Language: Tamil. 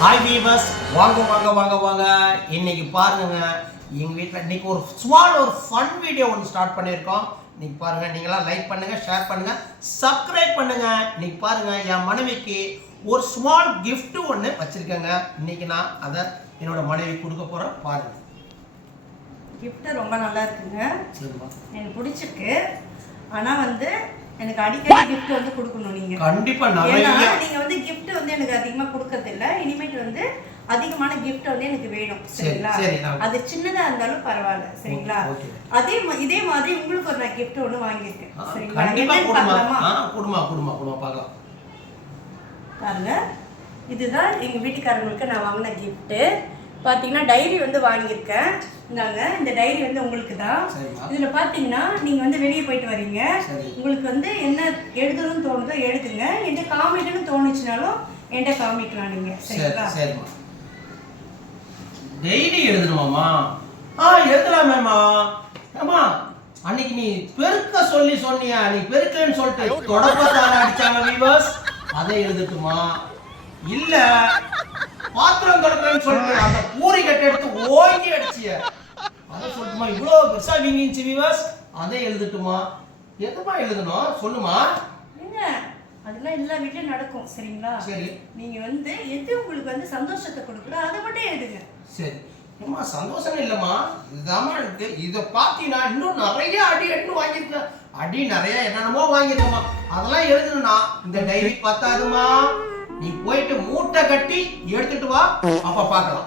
ஹாய் வீவர்ஸ், வாங்க வாங்க வாங்க வாங்க. இன்னைக்கு பாருங்க, எங்கள் வீட்டில் இன்னைக்கு ஒரு ஃபன் வீடியோ ஒன்று ஸ்டார்ட் பண்ணியிருக்கோம். இன்னைக்கு பாருங்க, நீங்களாம் லைக் பண்ணுங்க, ஷேர் பண்ணுங்க, சப்ஸ்கிரைப் பண்ணுங்க. இன்னைக்கு பாருங்க, என் மனைவிக்கு ஒரு ஸ்மால் கிஃப்ட் ஒன்று வச்சிருக்கேங்க. இன்னைக்கு நான் அதை என்னோட மனைவி கொடுக்க போறேன். பாருங்க, கிஃப்ட் ரொம்ப நல்லா இருக்குங்க, சரிம்மா. எனக்கு பிடிச்சிருக்கு. ஆனால் எனக்கு அடிக்கடி கிஃப்ட் கொடுக்கணும் நீங்க. கண்டிப்பா ஏன்னா நீங்க கிஃப்ட் எனக்கு அதிகமா கொடுக்கறது இல்ல. இனிமேட்டு அதிகமான கிஃப்ட் எனக்கு வேணும், சரிங்களா? அது சின்னதா இருந்தாலும் பரவாயில்ல, சரிங்களா? இதே மாதிரி உங்களுக்கு ஒரு நான் கிஃப்ட் ஒன்று வாங்கியிருக்கேன், சரிங்களா? பாருங்க, இதுதான் எங்க வீட்டுக்காரங்களுக்கு நான் வாங்கின கிஃப்ட். பார்த்தீங்கன்னா டைரி வாங்கியிருக்கேன். இந்தாங்க, இந்த டைரி உங்களுக்கு தான். இதில் பார்த்தீங்கன்னா நீங்கள் வெளியே போயிட்டு வரீங்க, உங்களுக்கு என்ன எழுதணும்னு தோணுதோ எழுதுங்க. என்கிட்ட காமிக்கணும்னு தோணுச்சுனாலும் என்கிட்ட காமிக்கலாம் நீங்கள், சரிங்களா? டெய்லி எழுதணுமாமா? எழுதலாமேமா. ஆமா, அன்னைக்கு நீ பெருக்க சொன்னியா, நீ பெருக்கலன்னு சொல்லிட்டு தொடப்பத்தால அடிச்சாங்க வீவர்ஸ், அதை எழுதட்டுமா? இல்ல பாத்திரம் தொடக்கிறேன்னு சொல்லிட்டு அந்த பூரி கட்டை எடுத்து ஓங்கி அடிச்சிய, அதை சொல்லட்டுமா? இவ்வளோ பெருசா வீங்கிச்சு வீவர்ஸ், அதை எழுதட்டுமா? எதுமா எழுதணும் சொல்லுமா? அதெல்லாம் எல்லா வீட்லயும் நடக்கும், சரிங்களா? சரி, நீங்க எது உங்களுக்கு சந்தோஷத்தை கொடுக்குறோ அதை மட்டும் எழுதுங்க. சரி அம்மா, சந்தோஷம் இல்லம்மா, இதுதாம்மா இருக்கு. இதை பார்த்தீங்கன்னா இன்னும் நிறைய அடி வாங்கியிருக்கேன். அடி நிறைய என்னென்னமோ வாங்கியிருக்கேம்மா, அதெல்லாம் எழுதணும்னா இந்த டைரி பத்தாதுமா. நீ போயிட்டு மூட்டை கட்டி எடுத்துட்டு வா, அப்ப பார்க்கலாம்.